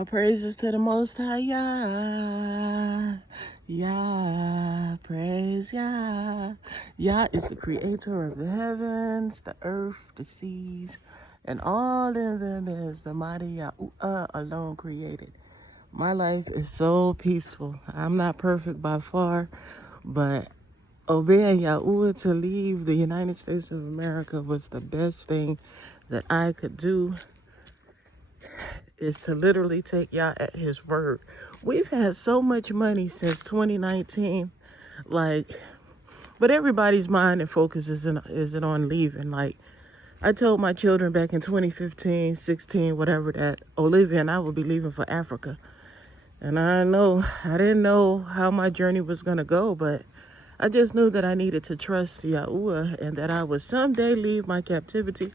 All praises to the Most High Yah. Yah, praise Yah. Yah is the creator of the heavens, the earth, the seas, and all of them is the mighty YAH alone created. My life is so peaceful. I'm not perfect by far, but obeying YAH to leave the United States of America was the best thing that I could do, is to literally take YAH at his word. We've had so much money since 2019, but everybody's mind and focus isn't on leaving. Like, I told my children back in 2015, 16, whatever, that Olivia and I will be leaving for Africa. And I didn't know how my journey was going to go, but I just knew that I needed to trust YAH and that I would someday leave my captivity.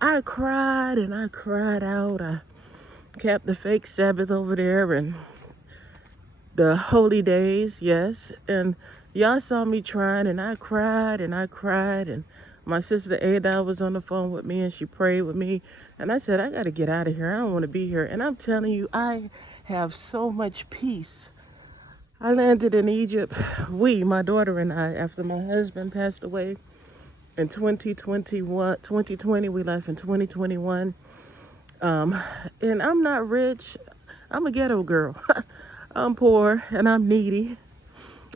I cried and I cried out. I kept the fake Sabbath over there and the holy days, yes. And y'all saw me trying, and I cried and I cried. And my sister Ada was on the phone with me and she prayed with me. And I said, I got to get out of here. I don't want to be here. And I'm telling you, I have so much peace. I landed in Egypt, my daughter and I, after my husband passed away in 2020. We left in 2021. And I'm not rich. I'm a ghetto girl. I'm poor and I'm needy.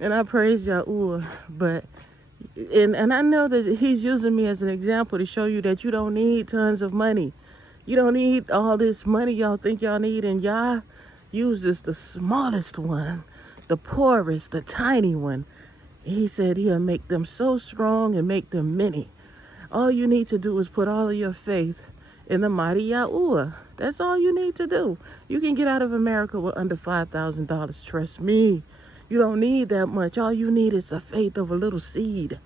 And I praise YAH. But and I know that he's using me as an example to show you that you don't need tons of money. You don't need all this money y'all think y'all need. And YAH uses the smallest one, the poorest, the tiny one. He said he'll make them so strong and make them many. All you need to do is put all of your faith in the mighty YAH. That's all you need to do. You can get out of America with under $5,000. Trust me. You don't need that much. All you need is the faith of a little seed.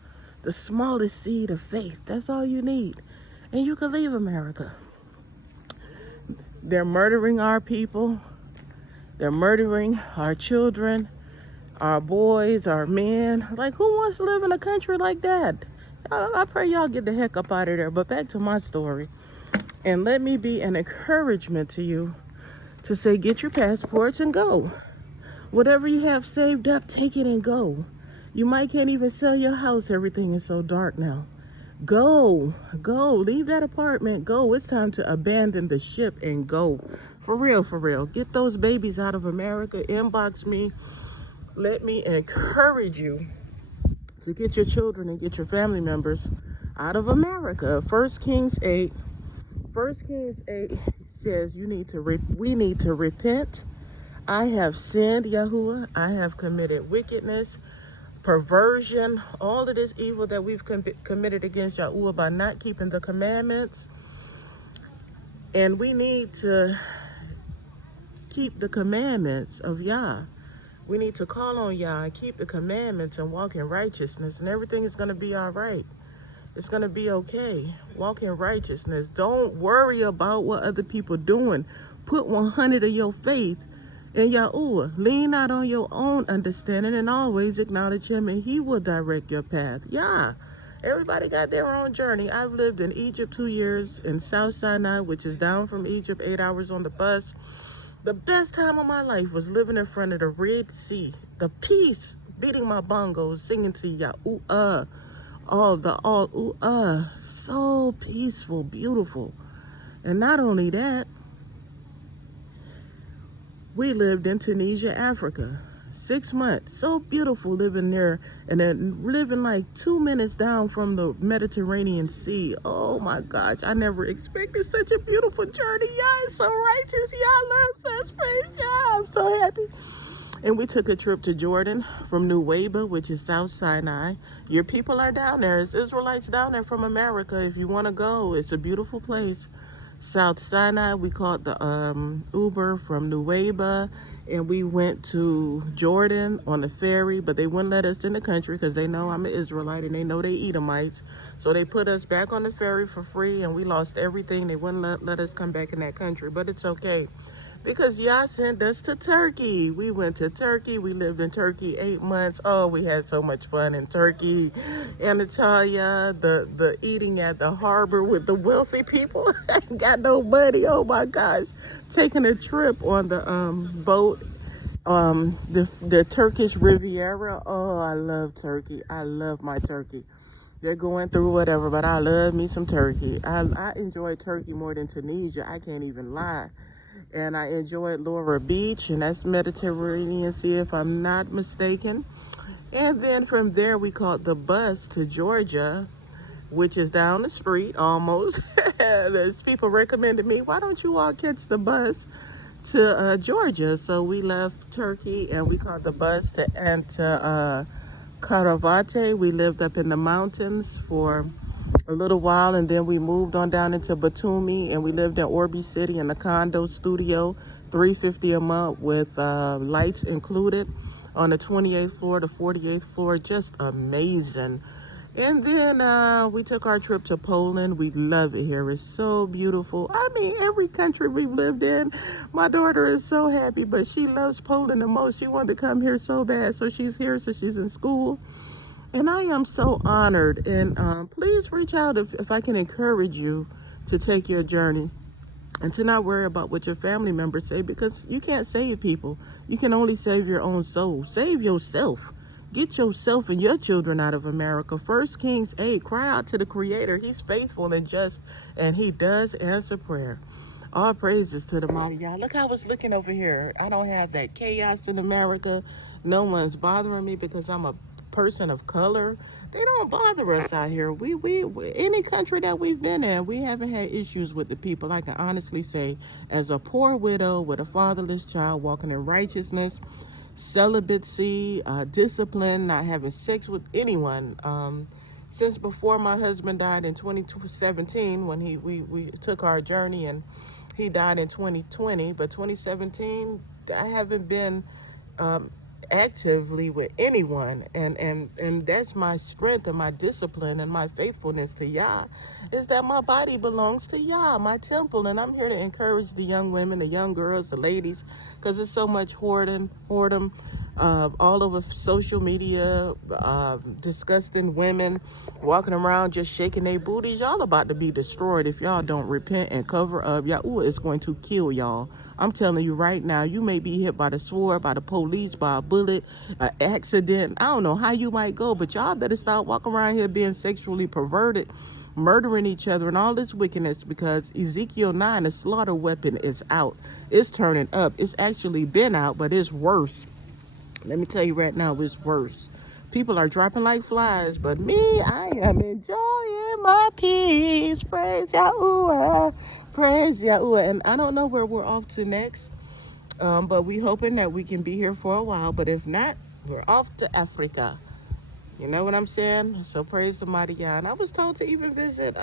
The smallest seed of faith. That's all you need. And you can leave America. They're murdering our people. They're murdering our children, our boys, our men. Like, who wants to live in a country like that? I pray y'all get the heck up out of there. But back to my story. And let me be an encouragement to you to say, get your passports and go. Whatever you have saved up, take it and go. You might can't even sell your house. Everything is so dark now. Go. Leave that apartment. Go. It's time to abandon the ship and go. For real. Get those babies out of America. Inbox me. Let me encourage you to get your children and get your family members out of America. 1 Kings 8 says we need to repent. I have sinned, Yahuwah. I have committed wickedness, perversion, all of this evil that we've committed against Yahuwah by not keeping the commandments. And we need to keep the commandments of Yah. We need to call on Yah and keep the commandments and walk in righteousness, and everything is going to be all right. It's going to be okay. Walk in righteousness. Don't worry about what other people doing. Put 100 of your faith in Yahuwah. Lean not on your own understanding and always acknowledge him and he will direct your path. Yeah. Everybody got their own journey. I've lived in Egypt 2 years, in South Sinai, which is down from Egypt, 8 hours on the bus. The best time of my life was living in front of the Red Sea. The peace, beating my bongos, singing to Yahuwah. So peaceful, beautiful. And not only that, we lived in Tunisia, Africa, 6 months. So beautiful living there, and then living like 2 minutes down from the Mediterranean Sea. Oh my gosh, I never expected such a beautiful journey. Y'all is so righteous. Y'all love us. Praise y'all. I'm so happy. And we took a trip to Jordan from Nuweiba, which is South Sinai. Your people are down there. It's Israelites down there from America. If you want to go, it's a beautiful place. South Sinai, we caught the Uber from Nuweiba, and we went to Jordan on the ferry, but they wouldn't let us in the country because they know I'm an Israelite and they know they Edomites. So they put us back on the ferry for free, and we lost everything. They wouldn't let us come back in that country, but it's okay. because Yah sent us to Turkey. We went to Turkey. We lived in Turkey 8 months. Oh, we had so much fun in Turkey. Anatolia, the eating at the harbor with the wealthy people. I ain't got no money. Oh my gosh. Taking a trip on the boat, the Turkish Riviera. Oh, I love Turkey. I love my turkey. They're going through whatever, but I love me some turkey. I enjoy Turkey more than Tunisia. I can't even lie. And I enjoyed Laura Beach, and that's Mediterranean Sea, if I'm not mistaken. And then from there, we caught the bus to Georgia, which is down the street almost. There's people recommended me, why don't you all catch the bus to Georgia? So we left Turkey and we caught the bus to Karavate. We lived up in the mountains for a little while, and then we moved on down into Batumi, and we lived in Orby City in a condo studio, $350 a month with lights included, on the 28th floor to 48th floor. Just amazing. And then we took our trip to Poland. We love it here. It's so beautiful. I mean, every country we've lived in, my daughter is so happy, but she loves Poland the most. She wanted to come here so bad, so she's here, so she's in school. And I am so honored. And please reach out if I can encourage you to take your journey and to not worry about what your family members say, because you can't save people. You can only save your own soul. Save yourself. Get yourself and your children out of America. 1 Kings 8, cry out to the Creator. He's faithful and just, and He does answer prayer. All praises to the mighty Yah. Look, I was looking over here. I don't have that chaos in America. No one's bothering me because I'm a person of color. They don't bother us out here. We any country that we've been in, we haven't had issues with the people. I can honestly say, as a poor widow with a fatherless child, walking in righteousness, celibacy, discipline, not having sex with anyone. Since before my husband died in 2017, when we took our journey, and he died in 2020, but 2017, I haven't been actively with anyone, and that's my strength and my discipline and my faithfulness to Yah, is that my body belongs to Yah, my temple. And I'm here to encourage the young women, the young girls, the ladies, because there's so much whoredom all over social media, disgusting women walking around just shaking their booties. Y'all about to be destroyed if y'all don't repent and cover up. Yahuwah is going to kill y'all. I'm telling you right now, you may be hit by the sword, by the police, by a bullet, an accident. I don't know how you might go, but y'all better stop walking around here being sexually perverted, murdering each other, and all this wickedness, because Ezekiel 9, the slaughter weapon, is out. It's turning up. It's actually been out, but it's worse. Let me tell you right now, it's worse. People are dropping like flies, but me, I am enjoying my peace. Praise Yahuwah. Praise Yahuwah. And I don't know where we're off to next, but we hoping that we can be here for a while. But if not, we're off to Africa. You know what I'm saying? So praise the mighty Yah. And I was told to even visit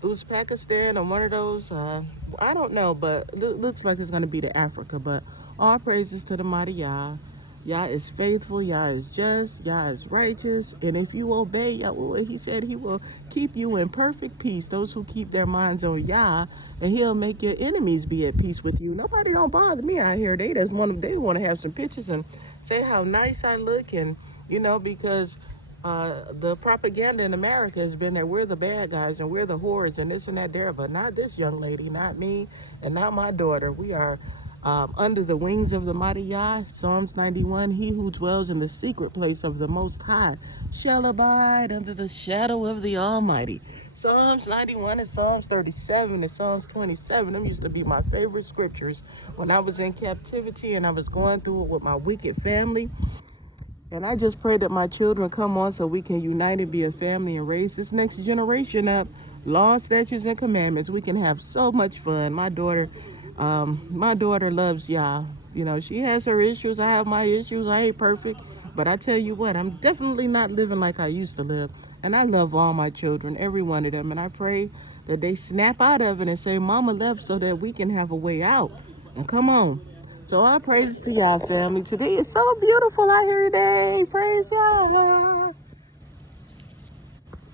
Uzbekistan or one of those. I don't know, but looks like it's going to be to Africa. But all praises to the mighty Yah. Yah is faithful, Yah is just, Yah is righteous, and if you obey Yahuwah, He said He will keep you in perfect peace, those who keep their minds on Yah, and He'll make your enemies be at peace with you. Nobody don't bother me out here. They want to have some pictures and say how nice I look, and because the propaganda in America has been that we're the bad guys and we're the whores and this and that there, but not this young lady, not me, and not my daughter. We are under the wings of the mighty Yah. Psalms 91, he who dwells in the secret place of the Most High shall abide under the shadow of the Almighty. Psalms 91 and Psalms 37 and Psalms 27, them used to be my favorite scriptures when I was in captivity and I was going through it with my wicked family. And I just pray that my children come on so we can unite and be a family and raise this next generation up. Law, statutes, and commandments. We can have so much fun. My daughter loves Yah. She has her issues. I have my issues. I ain't perfect. But I tell you what, I'm definitely not living like I used to live. And I love all my children, every one of them. And I pray that they snap out of it and say, Mama left so that we can have a way out. And come on. So all praises to Yah, family. Today is so beautiful out here today. Praise Yah.